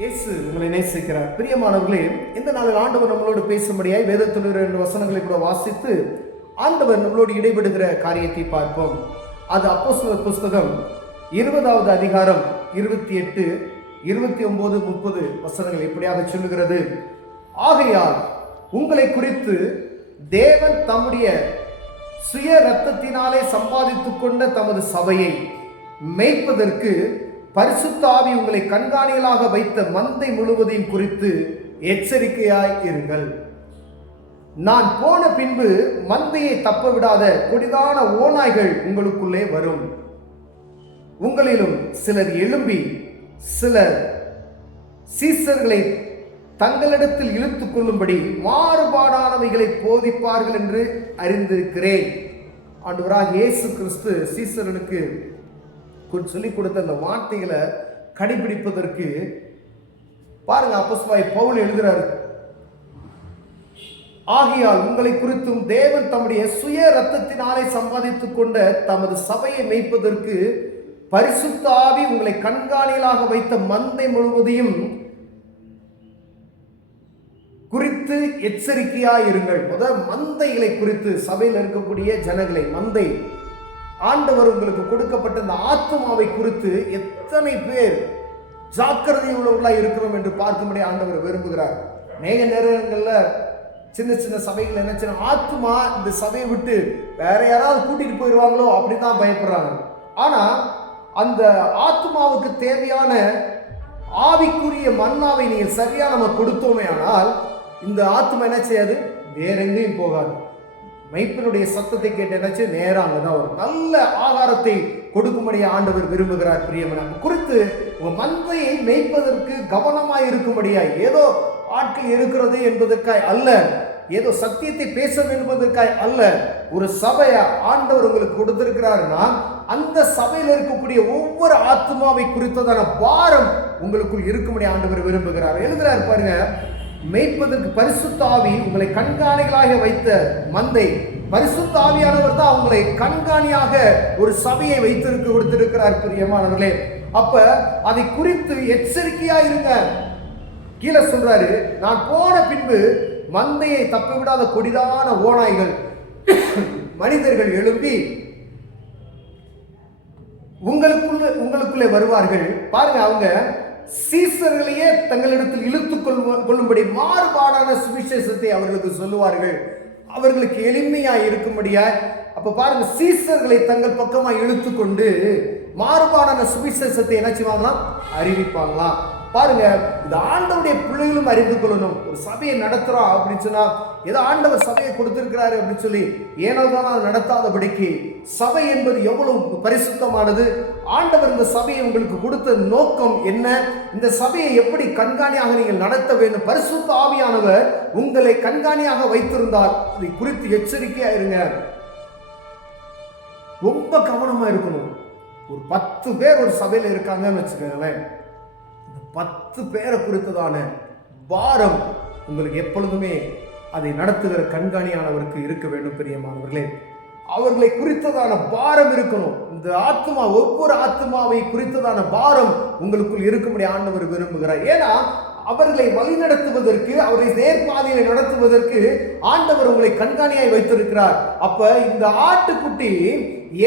இயேசு உங்களை நேசிக்கிறார். பிரியமானவர்களே, இந்த நாளில் ஆண்டவர் நம்மளோடு பேசும்படியாய் வேதத்தில் 2 வசனங்களை கூட வாசித்து ஆண்டவர் நம்மளோடு இடைபெடுகிற காரியத்தை பார்ப்போம். அது அப்போஸ்தலர் புஸ்தகம் 20வது அதிகாரம் 28, 29, 30 வசனங்கள் இப்படியாக சொல்லுகிறது. ஆகையால் உங்களை குறித்து தேவன் தம்முடைய சுய இரத்தத்தினாலே சம்பாதித்துக் கொண்ட தமது சபையை மேய்ப்பதற்கு பரிசுத்த ஆவி உங்களை கண்காணிகளாக வைத்த மந்தை முழுவதையும் குறித்து எச்சரிக்கையாய் இருங்கள். நான் போன பின்பு மந்தையை தப்ப விடாத கொடிதான ஓநாய்கள் உங்களுக்குள்ளே வரும். உங்களிலும் சிலர் எழும்பி சிலர் சீசர்களை தங்களிடத்தில் இழுத்துக் கொள்ளும்படி மாறுபாடானவைகளை போதிப்பார்கள் என்று அறிந்திருக்கிறேன். ஆண்டவராகிய இயேசு கிறிஸ்து சீசர்களுக்கு சொல்லிக் கொடுத்த அந்த வார்த்தைகளை கடைபிடிப்பதற்கு பாருங்க, அப்போஸ்தலனாகிய பவுல் எழுதுறாரு. ஆகையால் உங்களை குறித்தும் தேவன் தம்முடைய சுய இரத்தத்தினாலே சம்பாதித்துக் கொண்ட தமது சபையை மேய்ப்பதற்கு பரிசுத்த ஆவி உங்களை கண்காணிகளாக வைத்த மந்தை முழுவதையும் குறித்து எச்சரிக்கையாய் இருங்கள். முதல் மந்தைகளை குறித்து, சபையில் இருக்கக்கூடிய ஜனங்களை, மந்தை, ஆண்டவர் உங்களுக்கு கொடுக்கப்பட்ட இந்த ஆத்துமாவை குறித்து எத்தனை பேர் ஜாக்கிரதை உள்ளவர்களாக இருக்கிறோம் என்று பார்க்கும்படி ஆண்டவர் விரும்புகிறார். அநேக நேரங்களில் சின்ன சின்ன சபைகள் என்ன சின்ன ஆத்துமா இந்த சபையை விட்டு வேற யாராவது கூட்டிட்டு போயிடுவாங்களோ அப்படின்னு தான் பயப்படுறாங்க. ஆனா அந்த ஆத்துமாவுக்கு தேவையான ஆவிக்குரிய மன்னாவை நீங்கள் சரியா நம்ம கொடுத்தோமே ஆனால் இந்த ஆத்மா என்ன செய்யாது, வேற எங்கேயும் போகாது. மைப்பினுடைய சத்தத்தை கேட்டு என்னாச்சு, நேரம் அங்கதான் ஒரு நல்ல ஆகாரத்தை கொடுக்கும்படியா ஆண்டவர் விரும்புகிறார். பிரியமான குறித்து உங்க மந்தையை மேய்ப்பதற்கு கவனமாய் இருக்கும்படியாய், ஏதோ ஆட்கள் இருக்கிறது என்பதற்காய் அல்ல, ஏதோ சத்தியத்தை பேச என்பதற்காய் அல்ல, ஒரு சபையை ஆண்டவர் உங்களுக்கு கொடுத்திருக்கிறாருன்னா அந்த சபையில் இருக்கக்கூடிய ஒவ்வொரு ஆத்மாவை குறித்ததான பாரம் உங்களுக்குள் இருக்கும்படி ஆண்டவர் விரும்புகிறார். எழுதுறாரு பாருங்க, மேய்ப்பதற்கு பரிசுத்த ஆவி உங்களை கண்காணிகளாக வைத்த மந்தை. பரிசுத்த ஆவியானவர் தான் உங்களை கண்காணியாக ஒரு சபையை வைத்திருக்க கொடுத்திருக்கிறார். பிரியமானவர்களே, அப்ப அதை குறித்து எச்சரிக்கையா இருங்க. கீழே சொல்றாரு, நான் போன பின்பு மந்தையை தப்பிவிடாத கொடிதான ஓநாய்கள் மனிதர்கள் எழும்பி உங்களுக்குள்ளே வருவார்கள். பாருங்க, அவங்க சீசர்களையே தங்களிடத்தில் இழுத்துக் கொள்ளும்படி மாறுபாடான சுவிசேஷத்தை அவர்களுக்கு சொல்லுவார்கள், அவர்களுக்கு எளிமையாய் இருக்கும்படியாய். அப்ப பாருங்க, சீசர்களை தங்கள் பக்கமாய் இழுத்துக்கொண்டு மாறுபாடான சுவிசேஷத்தை என்ன செய்வாங்களாம், அறிவிப்பாங்களாம். பாருங்க, இது ஆண்டவருடைய பிள்ளைகளும் அறிந்து கொள்ளணும். ஒரு சபையை நடத்துறோம் அப்படின்னு சொன்னா, ஏதோ ஆண்டவர் சபையை கொடுத்திருக்கிறாரு அப்படின்னு சொல்லி ஏனோதான் நடத்தாதபடிக்கு, சபை என்பது எவ்வளவு பரிசுத்தமானது, ஆண்டவர் இந்த சபையை உங்களுக்கு கொடுத்த நோக்கம் என்ன, இந்த சபையை எப்படி கண்காணியாக நீங்கள் நடத்த வேண்டும், பரிசுத்த ஆவியானவர் உங்களை கண்காணியாக வைத்திருந்தால் அதை குறித்து எச்சரிக்கையா இருங்க. ரொம்ப கவனமா இருக்கணும். ஒரு 10 பேர் ஒரு சபையில இருக்காங்கன்னு வச்சுக்கோங்களேன், 10 பேரை குறித்ததான பாரம் உங்களுக்கு எப்பொழுதுமே அதை நடத்துகிற கண்காணியானவருக்கு இருக்க வேண்டும். பிரியமானவர்களே, அவர்களை குறித்ததான பாரம் இருக்கணும். இந்த ஆத்மா, ஒவ்வொரு ஆத்மாவை குறித்ததான பாரம் உங்களுக்குள் இருக்கும்படி ஆண்டவர் விரும்புகிறார். ஏன்னா அவர்களை வழிநடத்துவதற்கு, அவரை நேர்பாதையை நடத்துவதற்கு ஆண்டவர் உங்களை கண்காணியாய் வைத்திருக்கிறார். அப்ப இந்த ஆட்டுக்குட்டி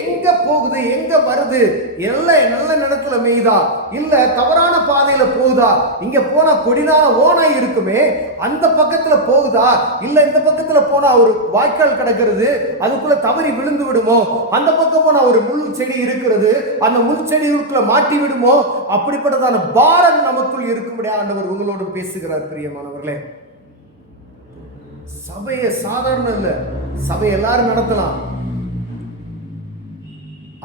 எங்க போகுது, எங்க வருது, நல்ல இடத்துல மேய்தா இல்ல தவறான பாதையில போகுதா, இங்க போனா கொடிதான ஓனாய் இருக்குமே அந்த பக்கத்துல போகுதா, இல்ல இந்த பக்கத்துல போனா ஒரு வாய்க்கால் கிடக்கிறது அதுக்குள்ள தவறி விழுந்து விடுமோ, அந்த பக்கம் போனா ஒரு முள் செடி இருக்கிறது அந்த முள் செடிக்குள்ள மாட்டி விடுமோ, அப்படிப்பட்டதான பாரம் நமக்குள் இருக்கும்படியா ஆண்டவர் உங்களோடு பேசுகிறார். பிரியமானவர்களே, சபையை சாதாரண இல்ல, சபை எல்லாரும் நடத்தலாம்.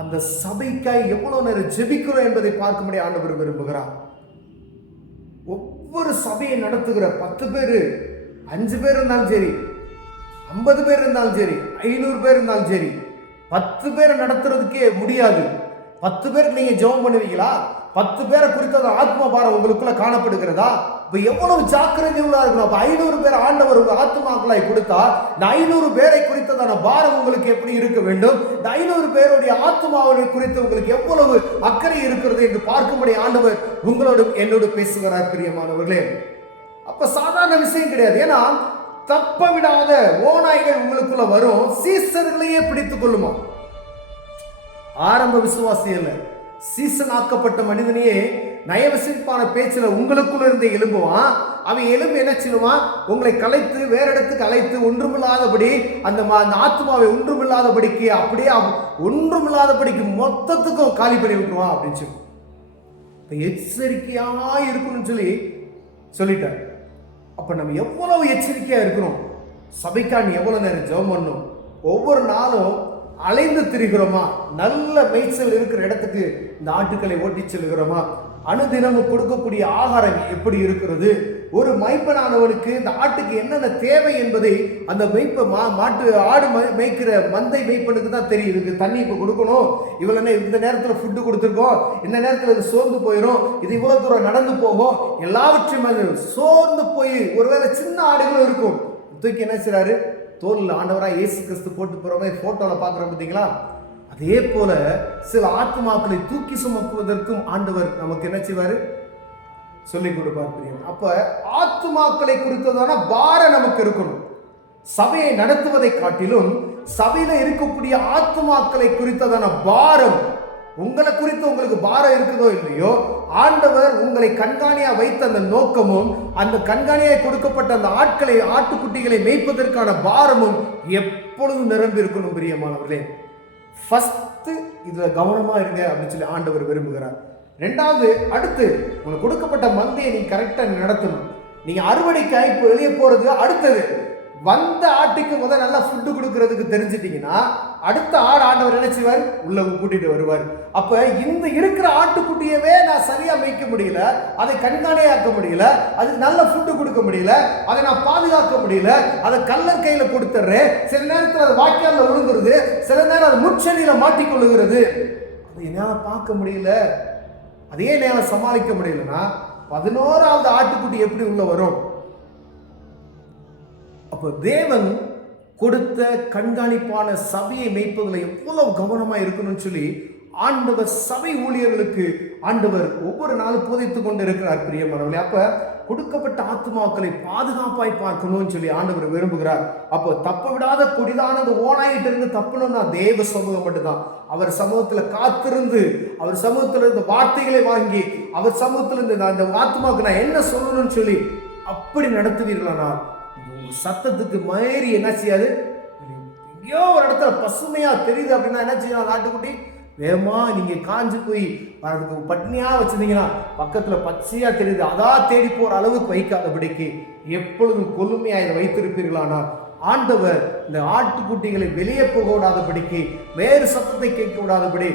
அந்த சபைக்காய் எவ்வளவு நேரம் ஜெபிக்கிறோம் என்பதை பார்க்கும்படி ஆண்டவர் விரும்புகிறார். ஒவ்வொரு சபையை நடத்துகிற 10 பேர் 5 பேர் இருந்தாலும் சரி, 50 பேர் இருந்தாலும் சரி, 500 பேர் இருந்தாலும் சரி, 10 பேரை நடத்துறதுக்கே முடியாது. 10 பேருக்கு நீங்க ஜெபம் பண்ணுவீங்களா? 10 பேரை குறித்த ஆத்மா பாரம் உங்களுக்குள்ள காணப்படுகிறதா? இப்ப எவ்வளவு ஜாக்கிரதை உள்ள இருக்கணும். அப்ப 500 பேர் ஆண்டவர் உங்க ஆத்மாக்களாய் கொடுத்தா, இந்த 500 பேரை குறித்ததான பாரம் உங்களுக்கு எப்படி இருக்க வேண்டும்? இந்த 500 பேருடைய ஆத்மாவை குறித்து உங்களுக்கு எவ்வளவு அக்கறை இருக்கிறது என்று பார்க்கும்படி ஆண்டவர் உங்களோடு என்னோடு பேசுகிறார் பிரியமானவர்களே. அப்ப சாதாரண விஷயம் கிடையாது. ஏன்னா தப்ப விடாத ஓநாய்கள் உங்களுக்குள்ள வரும், சீசர்களையே பிடித்துக் கொள்ளுமா. ஆரம்ப விசுவாசி அல்ல, சீசன் ஆக்கப்பட்ட மனிதனையே நயவசிப்பான பேச்சில் உங்களுக்குள்ள இருந்து எழும்புவான். அவன் எலும்பு என்ன செய்வான்? உங்களை கலைத்து வேற இடத்துக்கு அழைத்து ஒன்றுமில்லாதபடி அந்த ஆத்மாவை ஒன்றுமில்லாதபடிக்கு அப்படியே ஒன்றுமில்லாதபடிக்கு மொத்தத்துக்கும் காலி பண்ணி விட்டுருவான் அப்படின்னு சொல்லி எச்சரிக்கையா இருக்கணும்னு சொல்லிட்டார். அப்ப நம்ம எவ்வளவு எச்சரிக்கையா இருக்கணும். சபைக்கான் எவ்வளவு நேரம் ஜெபம் பண்ணணும். ஒவ்வொரு நாளும் அலைந்து திரிகிறோமா? நல்ல மேய்ச்சல் இருக்கிற இடத்துக்கு இந்த ஆட்டுக்களை ஓட்டி செல்கிறோமா? அனுதினமும் கொடுக்கக்கூடிய ஆகாரம் எப்படி இருக்கிறது? ஒரு மைப்பனானவனுக்கு இந்த ஆட்டுக்கு என்னென்ன தேவை என்பதை அந்த ஆடு மேய்க்கிற மந்தை மெய்ப்பனுக்கு தான் தெரியும். இதுக்கு தண்ணி இப்போ கொடுக்கணும், இவ்வளோ இந்த நேரத்தில் ஃபுட்டு கொடுத்துருக்கோம், இந்த நேரத்தில் இது சோர்ந்து போயிடும், இது இவ்வளோ தூரம் நடந்து போகும், எல்லாவற்றையும் சோர்ந்து போய் ஒருவேளை சின்ன ஆடுகளும் இருக்கும். தூக்கி என்ன செய்றாரு? தோல்ல ஆண்டவராக இயேசு கிறிஸ்து போட்டு போறவங்க போட்டோவில் பார்க்குறோம் பார்த்தீங்களா? அதே போல சில ஆத்மாக்களை தூக்கி சுமக்குவதற்கும் ஆண்டவர் நமக்கு என்ன செய்வாரு? சொல்லிக் கொடுப்பார் பிரியம். அப்ப ஆத்மாக்களை குறித்ததான பாரம் நமக்கு இருக்கணும். சபையை நடத்துவதை காட்டிலும் சபையில இருக்கக்கூடிய ஆத்மாக்களை குறித்ததான பாரம், உங்களை குறித்து உங்களுக்கு பாரம் இருக்குதோ இல்லையோ, ஆண்டவர் உங்களை கண்காணியா வைத்த அந்த நோக்கமும் அந்த கண்காணியாய் கொடுக்கப்பட்ட அந்த ஆட்டுக்குட்டிகளை மேய்ப்பதற்கான பாரமும் எப்பொழுதும் நிரம்பி இருக்கணும் பிரியமானவர்களே. ஃபர்ஸ்ட் இதுல கவனமா இருங்க அப்படின்னு சொல்லி ஆண்டவர் விரும்புகிறார். ரெண்டாவது, அடுத்து உங்களுக்கு கொடுக்கப்பட்ட மந்தையை நீங்க கரெக்டா நடத்தணும். நீங்க அறுவடைக்காய் இப்போ வெளியே போறது அடுத்தது. வந்த ஆட்டுக்கு முதல் நல்லா ஃபுட்டு கொடுக்கறதுக்கு தெரிஞ்சிட்டீங்கன்னா அடுத்த ஆண்டவர் என்ன செய்வார்? உள்ள கூட்டிட்டு வருவார். அப்ப இந்த இருக்கிற ஆட்டுக்குட்டியவே நான் சரியா மேய்க்க முடியல, அதை கண்காணியாக்க முடியல, அதுக்கு நல்ல ஃபுட்டு கொடுக்க முடியல, அதை நான் பாதுகாக்க முடியல, அதை கல்லர் கையில கொடுத்துட்றேன். சில நேரத்தில் அது வாய்க்கால விழுந்துருது, சில நேரம் அது முச்செடியில மாட்டிக்கொள்ளுகிறது. அதை என்னால பார்க்க முடியல, அதே நேரம் சமாளிக்க முடியலன்னா 11வது ஆட்டுக்குட்டி எப்படி உள்ள வரும்? அப்போ தேவன் கொடுத்த கண்காணிப்பான சபையை மேய்ப்பதில் எவ்வளவு கவனமா இருக்கணும்னு சொல்லி ஆண்டவர் சபை ஊழியர்களுக்கு ஆண்டவர் ஒவ்வொரு நாளும் போதித்துக் கொண்டு இருக்கிறார் பிரியமானவர்களே. அப்ப கொடுக்கப்பட்ட ஆத்மாக்களை பாதுகாப்பாய் பார்க்கணும்னு சொல்லி ஆண்டவர் விரும்புகிறார். அப்போ தப்ப விடாத கொடிதானது ஓனாயிட்டு இருந்து தப்பணும்னா தேவ சமூகம் மட்டும்தான். அவர் சமூகத்துல காத்திருந்து அவர் சமூகத்துல இருந்து வார்த்தைகளை வாங்கி அவர் சமூகத்துல இருந்து அந்த ஆத்மாவுக்கு நான் என்ன சொல்லணும்னு சொல்லி அப்படி நடத்துவீர்களானா சத்தத்துக்கு மாறி என்ன செய்யாது? எங்கேயோ ஒரு இடத்துல பசுமையா தெரியுது அப்படின்னா என்ன செய்யலாம்? நாட்டுக்குட்டி வேகமா நீங்க காஞ்சு போய் அதுக்கு பட்னியா வச்சிருந்தீங்கன்னா பக்கத்துல பச்சையா தெரியுது, அதான் தேடி போற அளவுக்கு வைக்காதபடிக்கு எப்பொழுதும் கொல்லுமையா இதை வைத்திருப்பீர்களானா ஆண்டவர் இந்த ஆட்டுக்குட்டிகளை வெளியே போக விடாதபடிக்கு, வேறு சத்தத்தை கேட்க விடாதபடி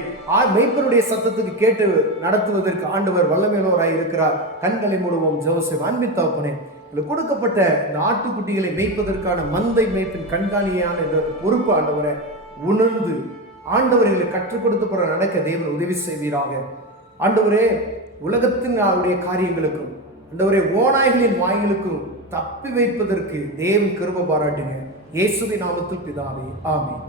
மெய்ப்பனுடைய சத்தத்துக்கு கேட்டு நடத்துவதற்கு ஆண்டவர் வல்லமையுள்ளவராய் இருக்கிறார். கண்களை மூடுவோம். ஜெபம். அன்பின் தகப்பனே, கொடுக்கப்பட்ட இந்த ஆட்டுக்குட்டிகளை மேய்ப்பதற்கான மந்தை மேய்ப்பின் கண்காணியான என்ற பொறுப்பு ஆண்டவரை உணர்ந்து ஆண்டவர்களை கற்றுக் கொடுத்து போற நடக்க தேவன் உதவி செய்வீராக. ஆண்டவரே, உலகத்தின் காரியங்களுக்கும் ஆண்டவரே ஓநாய்களின் வாய்களுக்கும் தப்பி வைப்பதற்கு தேவன் கிருபை பாராட்டுங்க. இயேசுவின் நாமத்தில் பிதாவே, ஆமென்.